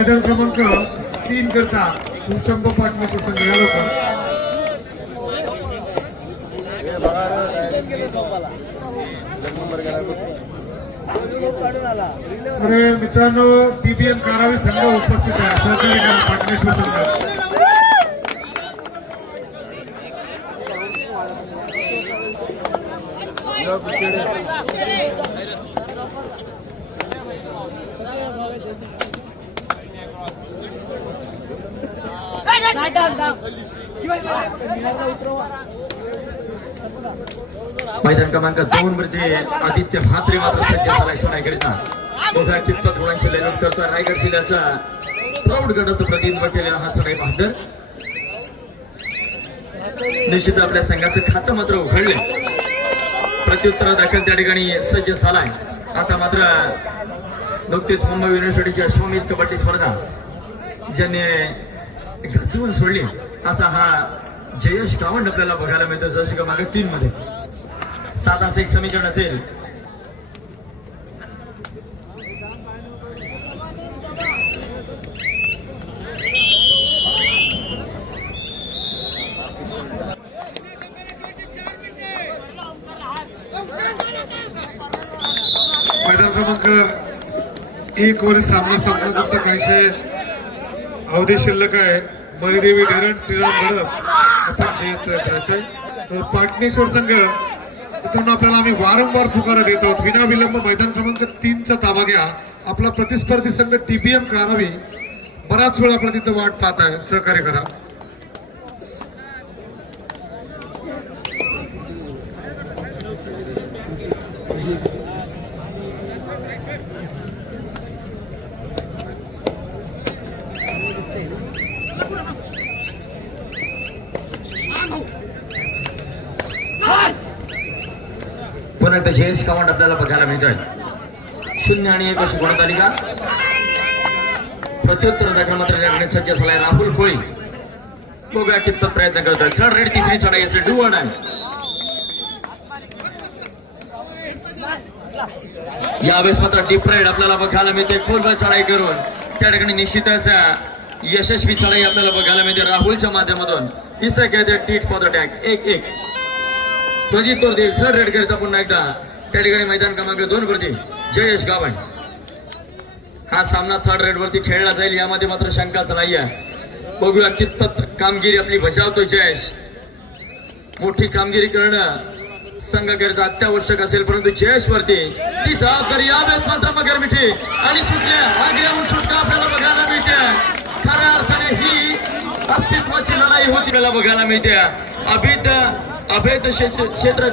क्रमांक 3 करता शिवशंभ पाटणे संघ या लोक अरे मित्रांनो टीपीएम कारावी संघ उपस्थित आहे सहकारी करा पाटणेश्वर संघ मैदान क्रमांक 2 वरती आदित्य म्हात्रे मात्र सज्ज झालाय चढाईकरिता बघा कितपत गुणांची लढत करतोय रायगड जिल्ह्याचा प्रौढ गटाचं प्रतिनिधित्व केलेला हा चढाई बहादर निश्चित आपल्या संघाचं खातं मात्र उघडले प्रत्युत्तर दाखल त्या ठिकाणी सज्ज झालाय आता मात्र नुकतीच मुंबई युनिव्हर्सिटीची अश्वमेध कबड्डी स्पर्धा ज्यांनी गजवून सोडली असा हा जयेश गावंड आपल्याला बघायला मिळतो जसे क्रमांक 3 मध्ये 7 असं एक समीकरण असेल मैदान क्रमांक 1 वर सामना फक्त काहीशे अवधी शिल्लक आहे मरिदेवी धरण श्रीराम गडब आपण जयंत करायचंय तर पाटणेश्वर संघ मित्रांनो आपल्याला आम्ही वारंवार पुकारा देत आहोत विनाविलंब मैदान क्रमांक 3 चा ताबा घ्या आपला प्रतिस्पर्धी संघ टीपीएम कारावी बराच वेळ आपला तिथं वाट पाहत आहे सहकार्य करा पुन्हा एकदा जयेश गावंड आपल्याला बघायला मिळतोय 0 आणि 1 अशी गुणतालिका प्रत्युत्तर दाखल मात्र सज्ज झालाय राहुल कोळी बघूया कितपत प्रयत्न करतोय थर्ड रेड तिसरी चढाई असेल डुवण आहे यावेळेस मात्र डीप राईड आपल्याला बघायला मिळते खोलवर चढाई करून त्या ठिकाणी निश्चितच यशस्वी चढाई आपल्याला बघायला मिळते राहुलच्या माध्यमातून इसा कहते टीट फॉर द टॅग 1-1 प्रत्युत्तर देईल थर्ड रेड करता पुन्हा एकदा त्या ठिकाणी मैदान क्रमांक 2 वरती जयेश गावंड हा सामना थर्ड रेड वरती खेळला जाईल यामध्ये मात्र शंकाच नाहीये बघूया कितपत कामगिरी आपली बजावतो जयेश मोठी कामगिरी करणं संघाकरिता अत्यावश्यक असेल परंतु जयेश वरती ती जबाबदारी यावेळेस मात्र मगर मिठी आणि सुटल्या मागेहून सुटका आपल्याला बघायला मिळते खऱ्या अर्थाने ही अस्तित्वाची लढाई होती आपल्याला बघायला मिळते अभेद क्षेत्र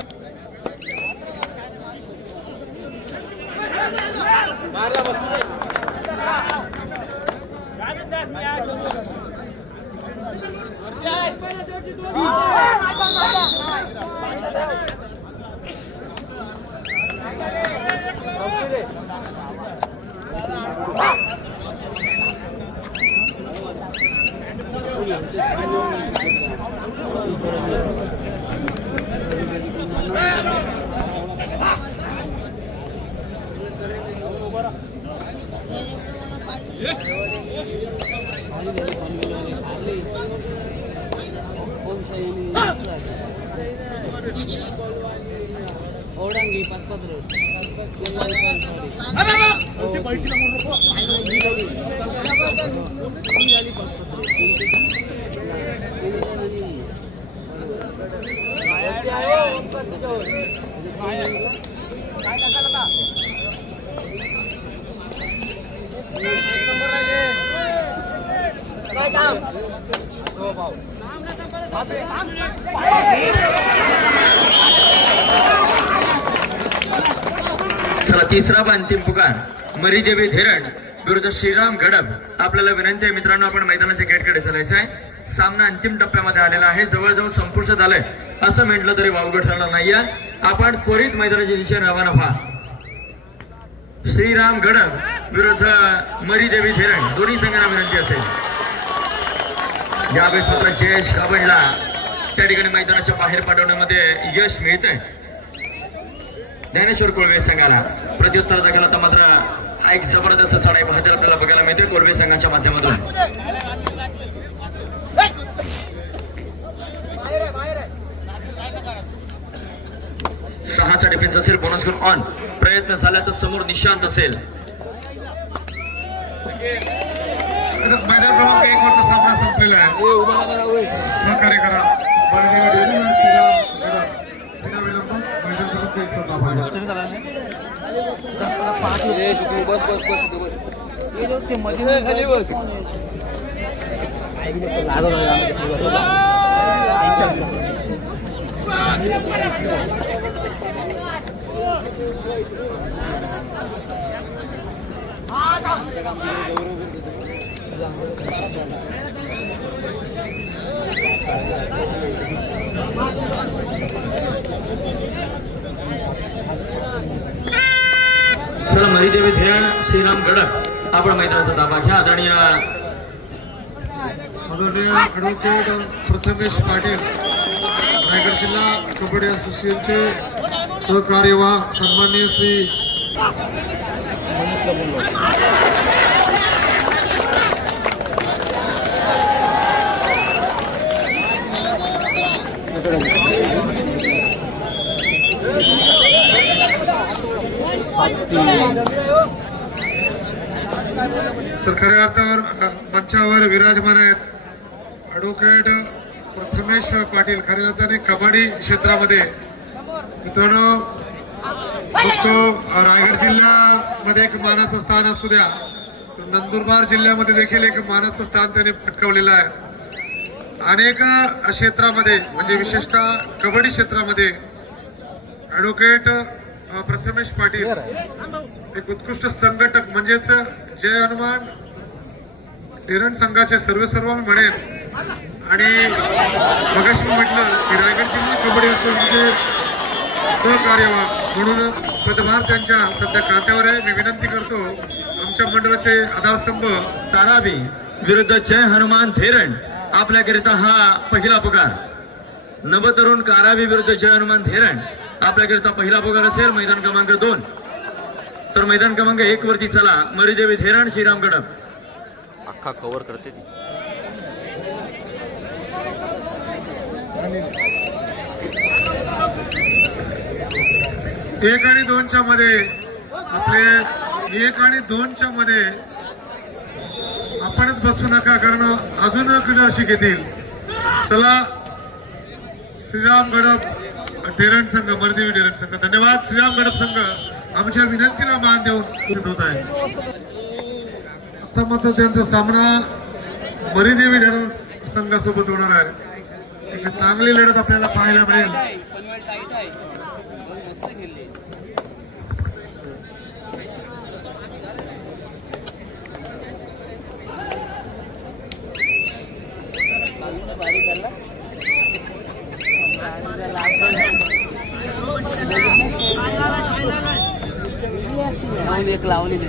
चला तिसरा व अंतिम पुकार मरिदेवी धरण विरुद्ध श्रीराम गडब आपल्याला विनंती आहे मित्रांनो आपण मैदानाच्या गेटकडे चालायचं आहे सामना अंतिम टप्प्यामध्ये आलेला आहे जवळजवळ संपुष्टात झालंय असं म्हटलं तरी वावगं ठरणार नाहीये आपण त्वरित मैदानाच्या दिशेने रवाना व्हा श्रीराम गडब विरुद्ध मरिदेवी धरण दोन्ही संघांना विनंती असेल यावेळेस मात्र जयेश गावंडला त्या ठिकाणी मैदानाच्या बाहेर पाठवण्यामध्ये यश मिळतंय ज्ञानेश्वर कोळवे संघाला प्रत्युत्तर दाखल आता मात्र एक जबरदस्त चढाई बहादर आपल्याला बघायला मिळते कोलबे संघाच्या माध्यमातून. सहाचा डिफेन्स असेल, बोनस करून ऑन. प्रयत्न झाला तर समोर निशांत असेल. मैदान क्रमांक 1 वरचा सामना संपलेला आहे. सहकार्य करा. बळदेव डेरन श्रीराम गडप. बिना विलंब मैदान क्रमांक 1 चा ताबा आहे. चला मरीदेवी धेरण श्रीराम गडप आपण मैदानाचा ताबा घ्या. आदरणीय ॲडव्होकेट प्रथमेश पाटील रायगड जिल्हा कबड्डी असोसिएशनचे सहकार्य वा सन्माननीय श्री तर खऱ्या अर्थावर मंचावर विराजमान आहेत ॲडव्होकेट प्रथमेश पाटील. खऱ्या अर्थाने कबड्डी क्षेत्रामध्ये मित्रांनो फक्त रायगड जिल्ह्यामध्ये एक मानाचं स्थान असू द्या, नंदुरबार जिल्ह्यामध्ये देखील एक मानाचं स्थान त्यांनी पटकावलेलं आहे. अनेक क्षेत्रामध्ये म्हणजे विशेषतः कबड्डी क्षेत्रामध्ये ॲडव्होकेट प्रथमेश पाटील एक उत्कृष्ट संघटक म्हणजेच जय हनुमान डेरन संघाचे सर्वेसर्वा मी म्हणेन. आणि मगाशी मी म्हटलं की रायगड जिल्हा कबड्डी असोसिएशनचे सहकार्य म्हणून पदभार त्यांच्या सध्या खात्यावर आहे. मी विनंती करतो आमच्या मंडळाचे आधारस्तंभ ताराबी विरुद्ध जय हनुमान धेरण आपल्याकरिता हा पहिला पुकार. नवतरुण काराबी विरुद्ध जय हनुमान धेरण आपल्याकरिता पहिला पुकार असेल. मैदान क्रमांक 2. तर मैदान क्रमांक 1 वरती चला मरीदेवी धेरण श्रीराम गडप. अख्खा कव्हर करते ती. एक आणि 2च्या मध्ये आपले 1 आणि 2च्या मध्ये आपणच बसू नका, कारण अजून क्रीडारशिक येतील. चला श्रीराम गडप डेरन संघ, मरदेवी डेरन संघ. धन्यवाद. श्रीराम गडप संघ आमच्या विनंतीला मान देऊन होत आहे. आता मात्र त्यांचा सामना मरीदेवी डेरन संघासोबत होणार आहे. एक चांगली लढत आपल्याला पाहायला मिळेल. एक लावली एक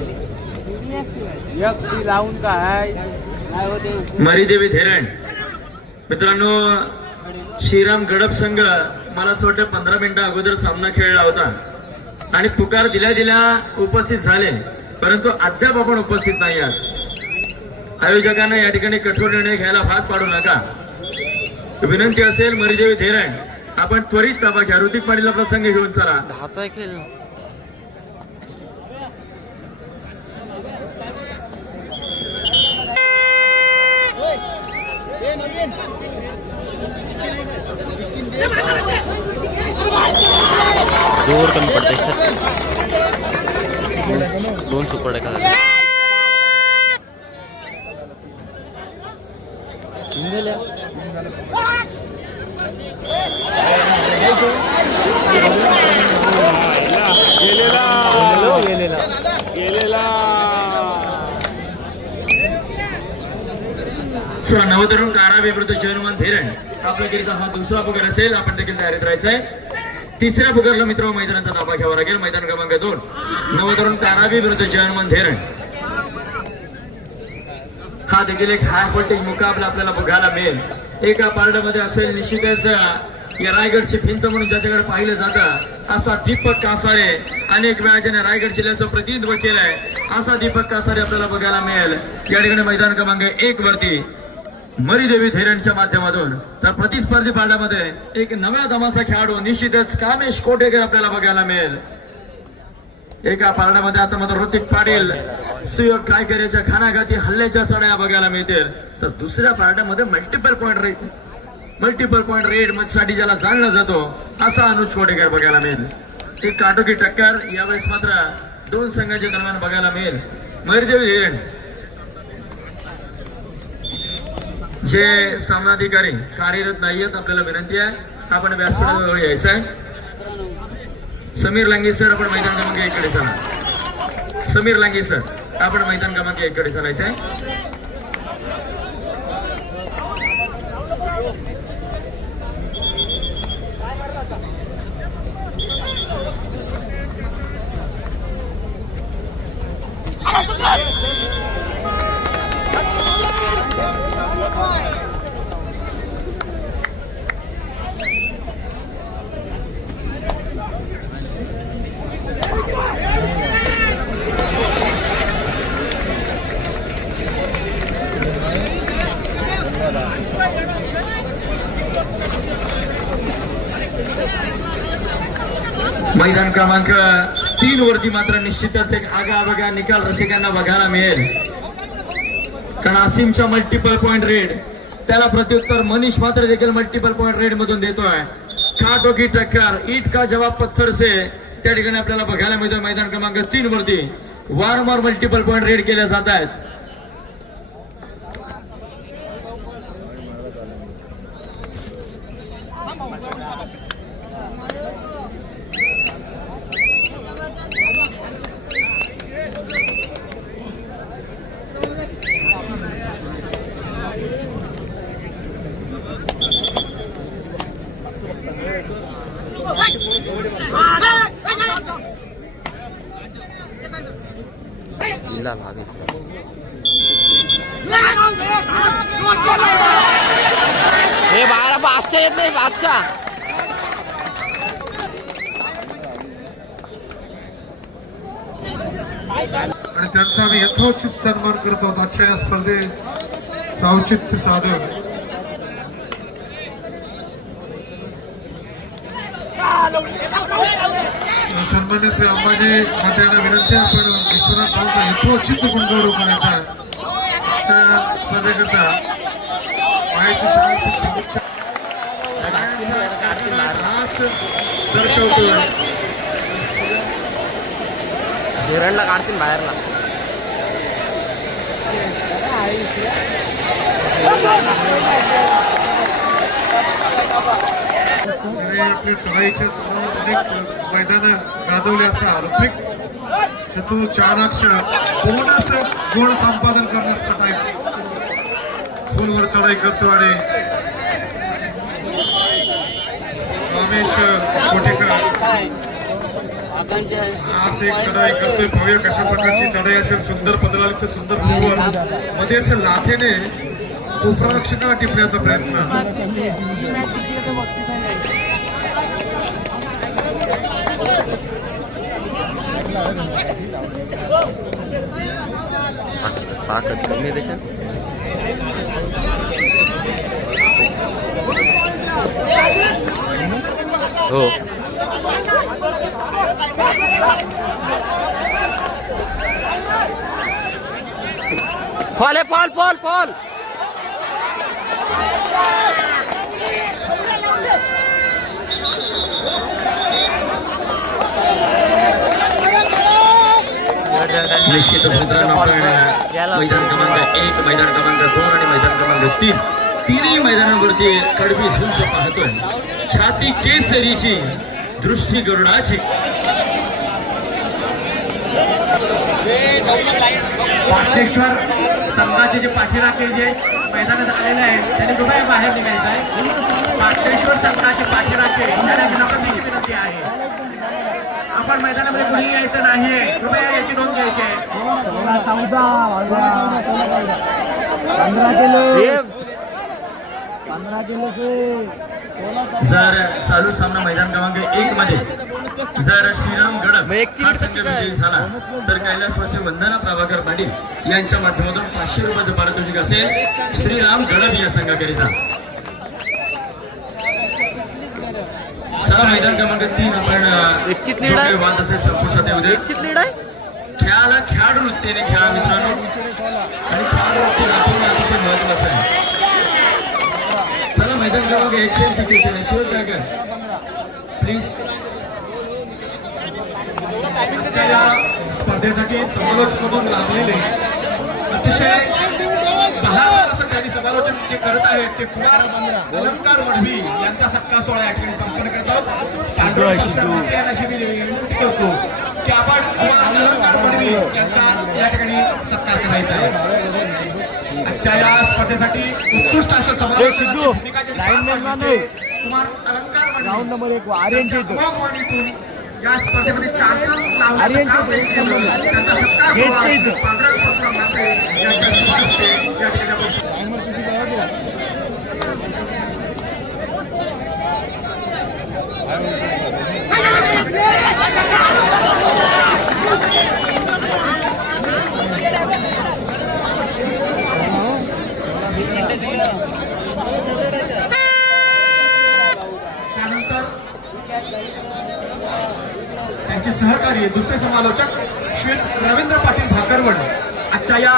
लावून काय मरीदेवी धेरण. मित्रांनो श्रीराम गडप संघ मला असं वाटतं 15 मिनिटं अगोदर सामना खेळला होता आणि पुकार दिल्या दिल्या उपस्थित झाले, परंतु अद्याप आपण उपस्थित नाही आहात. आयोजकांना या ठिकाणी कठोर निर्णय घ्यायला भाग पाडू नका. विनंती असेल मरीदेवी धेरण आपण त्वरित ताबा घ्या. ऋतिक पाटील आपला संघ घेऊन चला. 10चा खेळ. जोर कमी पडतंय सर. 2 सुपर डेका झाले. नवतरुण काराबी विरुद्ध जय हनुमान धेरण आपल्याकरिता हा दुसरा पुकार असेल. आपण देखील तयारीत राहायचंय. तिसऱ्या पुकारला मित्र मैदानाचा ताबा घ्यावा लागेल. मैदान क्रमांक 2 नवतरुण काराबी विरुद्ध जय हनुमान धेरण. हा देखील एक हाय व्होल्टेज मुकाबला आपल्याला बघायला मिळेल. एका पार्टमध्ये असेल निश्चितच या रायगडची भिंत म्हणून ज्याच्याकडे पाहिलं जातं असा दीपक कासारे अनेक वेळा ज्याने रायगड जिल्ह्याचं प्रतिनिधित्व केलंय असा दीपक कासारे आपल्याला बघायला मिळेल या ठिकाणी मैदान क्रमांक 1 वरती मरीदेवी धैर्यांच्या माध्यमातून. तर प्रतिस्पर्धी पारड्यामध्ये एक नव्या दमाचा खेळाडू निश्चितच कामेश कोटेकर आपल्याला बघायला मिळेल. एका पारड्यामध्ये आता मात्र ऋतिक पाटील सुयोग कायकऱ्याच्या खानाघाती हल्ल्याच्या चढ्या बघायला मिळतील. तर दुसऱ्या पारड्यामध्ये मल्टिपल पॉइंट रेड साठी ज्याला जाणला जातो असा अनुज कोटेकर बघायला मिळेल. एक काटोकी टक्कर यावेळेस मात्र दोन संघांच्या दरम्यान बघायला मिळेल. मरीदेवी धैर्य जे सामनाधिकारी कार्यरत नाहीयेत आपल्याला विनंती आहे आपण व्यासपीठाजवळ यायचं आहे. समीर लांगे सर आपण मैदान क्रमांक 1 कडे चला. समीर लांगे सर आपण मैदान क्रमांक 1 कडे चालायचं आहे. मैदान क्रमांक 3 वरती मात्र निश्चितच एक आगळावेगळा निकाल रसिकांना बघायला मिळेल. कारण असीमच्या मल्टिपल पॉइंट रेड त्याला प्रत्युत्तर मनीष मात्र देखील मल्टिपल पॉइंट रेड मधून देतोय. काटोकी टक्कर ईट का जवाब पत्थर से त्या ठिकाणी आपल्याला बघायला मिळतोय. मैदान क्रमांक 3 वरती वारंवार मल्टिपल पॉइंट रेड केल्या जात आहेत. हिला लागेल. हे बाळा बादशाह येत नाही बादशाह. आणि त्यांचा आम्ही यथोचित सन्मान करत आहोत आजच्या या स्पर्धेचं औचित्य साधून. सन्मान्य श्री अंबाजी मात्यांना विनंती आहे आपण विश्वनाथ भाऊचा यथोचित गुणगौरव करायचा आहे. आजच्या स्पर्धेकरता मायेची शाळा दर्शवतो. हिरणला काढतील बाहेरला. ज्याने आपल्या चढाईच्या तोंडावर अनेक मैदानं गाजवली असता ऋत्विक चतुर चाणाक्ष बोनस गुण संपादन करण्यास कटायचं फुलवर चढाई करतो आणि रमेश कोटेकर आज एक चढाई करतोय. भव्य कशा प्रकारची चढाई असेल. सुंदर पदराली तर सुंदर फुलवर मध्येच लाथेने कोपरारक्षकाला टिपण्याचा प्रयत्न. ताकद कमी त्याच्यात. हो फॉल आहे फॉल फॉल फॉल. निश्चितच मित्रांनो आपण मैदान क्रमांक 1 मैदान क्रमांक 2 आणि मैदान क्रमांक 3 तिन्ही मैदानावरती कडवी झुंज पाहतोय. छाती केसरीची दृष्टी गरुडाची. पाटेश्वर संघाचे जे पाठीराखे जे मैदानात आलेले आहेत त्यांनी कृपया बाहेर निघायचं आहे. पाटेश्वर संघाचे पाठीराखे त्यांना आपण विनंती आहे आपण मैदानामध्ये कुणी यायचं नाहीये. कृपया याची नोंद घ्यायची आहे. जर चालू सामना मैदान क्रमांक 1 मध्ये जर श्रीराम गडब हा संघ विजयी झाला तर कैलासवासी वंदना प्रभाकर पाटील यांच्या माध्यमातून 500 रुपयाचं पारितोषिक असेल श्रीराम गडब या संघाकरिता. चला मैदान क्रमांक 3 आपण एकचित जो लीड आहे. काही वाद असेल संपुष्टात येऊ दे. एकचित लीड आहे. खेळाला खेळाडू वृत्तीने खेळा मित्रांनो आणि खेळाडू वृत्ती राखून अतिशय महत्वाचं आहे. चला मैदान क्रमांक 1 सिच्युएशन आहे सुरू करा प्लीज. आजच्या या स्पर्धेसाठी समालोचक म्हणून लाभलेले अतिशय बहारदार असं त्यांनी समालोचन जे करत आहेत ते कुमार अलंकार मढवी यांचा सत्कार सोहळा या ठिकाणी संपन्न करतात. पांडुरंग कृष्ण यांना मी विनंती करतो की आपण कुमार अलंकार मढवी यांचा या ठिकाणी सत्कार करायचा आहे. आजच्या या स्पर्धेसाठी उत्कृष्ट असं समालोचनाची भूमिका ज्यांनी पार पाडली ते कुमार अलंकार मढवी नंबर 1 आर्यनचे इथं वाणीतून या स्पर्धेमध्ये 400 लावण्याचं काम त्यांनी केलं. त्यांचा सत्कार सोहळा पांडुरंग कृष्ण म्हात्रे यांच्या शुभारंभे या ठिकाणी आपण त्यानंतर त्यांचे सहकारी दुसरे समालोचक श्री रवींद्र पाटील भाकरवड आजच्या या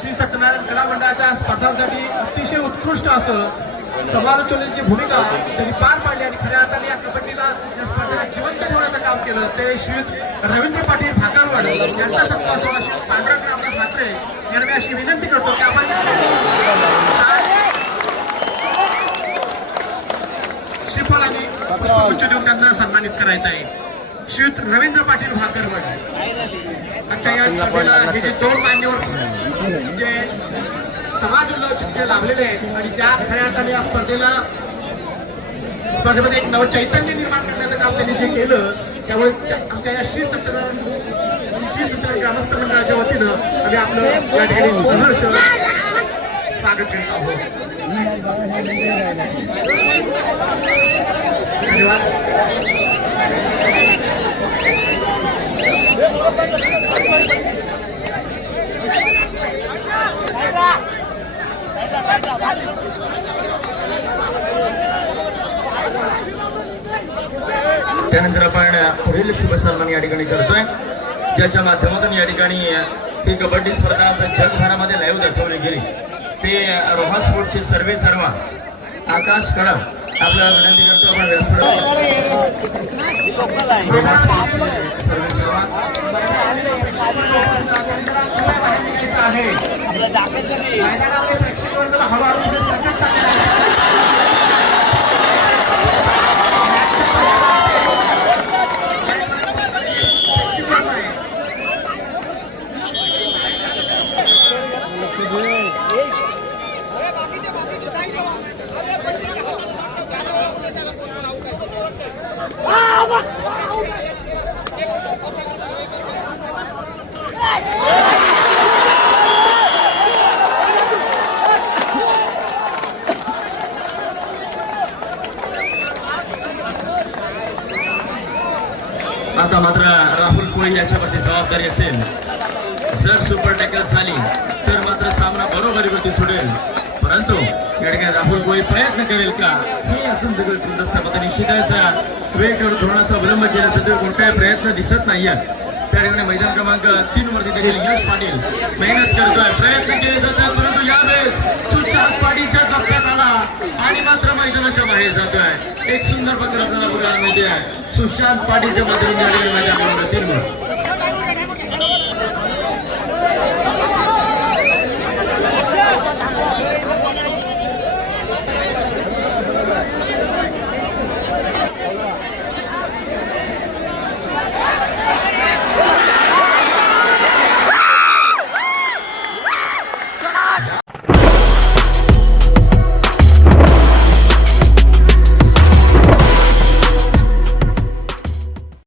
श्री सत्यनारायण कला मंडळाच्या स्पर्धांसाठी अतिशय उत्कृष्ट असं समालोचनाची भूमिका त्यांनी पार पाडली आणि खऱ्या अर्थाने या कबड्डीला या स्पर्धेला जिवंत ठेवण्याचं काम केलं ते श्री रवींद्र पाटील भाकरवड यांचा सत्कार सोहळा श्री पांडुरंग रामदास म्हात्रे यांना मी अशी विनंती करतो की आपण श्रीफळ आणि पुष्पगुच्छ देऊन त्यांना सन्मानित करायचं आहे. श्री रवींद्र पाटील भाकरवड आजच्या या स्पर्धेला हे जे 2 मान्यवर जे समाजोल्लोचक जे लाभलेले आहेत आणि त्या खऱ्या अर्थाने या स्पर्धेमध्ये एक नवचैतन्य निर्माण करण्याचं काम त्यांनी जे केलं त्यामुळे आमच्या या श्री सत्यनारायण ग्रामस्थ मंडळाच्या वतीनं आम्ही आपलं या ठिकाणी सहर्ष स्वागत करीत आहोत. धन्यवाद. त्यानंतर आपण पुढील शुभ सन्मान या ठिकाणी करतोय ज्याच्या माध्यमातून या ठिकाणी ही कबड्डी स्पर्धा जगभरामध्ये लाईव्ह दाखवली गेली ते रोहा स्पोर्टचे सर्वा आकाश कडम आपल्याला विनंती करतो आपण व्यासपीठावर रोहा स्पोर्टचे सर्वा आहे मैदानामध्ये प्रेक्षकांना हवा आता मात्र राहुल कोळी याच्यावरची जबाबदारी असेल. जर सुपर टॅकल झाली तर मात्र सामना बरोबरीवरती सुटेल परंतु या ठिकाणी राहुल कोळी प्रयत्न करेल का हे असून मात्र निश्चितच वेळ धोरणाचा विलंब केल्याचा तर कोणताही प्रयत्न दिसत नाहीये. त्या ठिकाणी मैदान क्रमांक 3 वरती देखील यश पाटील मेहनत करतोय प्रयत्न केले जातात परंतु यावेळेस सुशांत पाटीलच्या टप्प्यात आला आणि मात्र मैदानाच्या बाहेर जातोय. एक सुंदर प्रकार आपल्याला बघायला मिळते सुशांत पाटीलच्या माध्यमातून मैदान क्रमांक 3 वर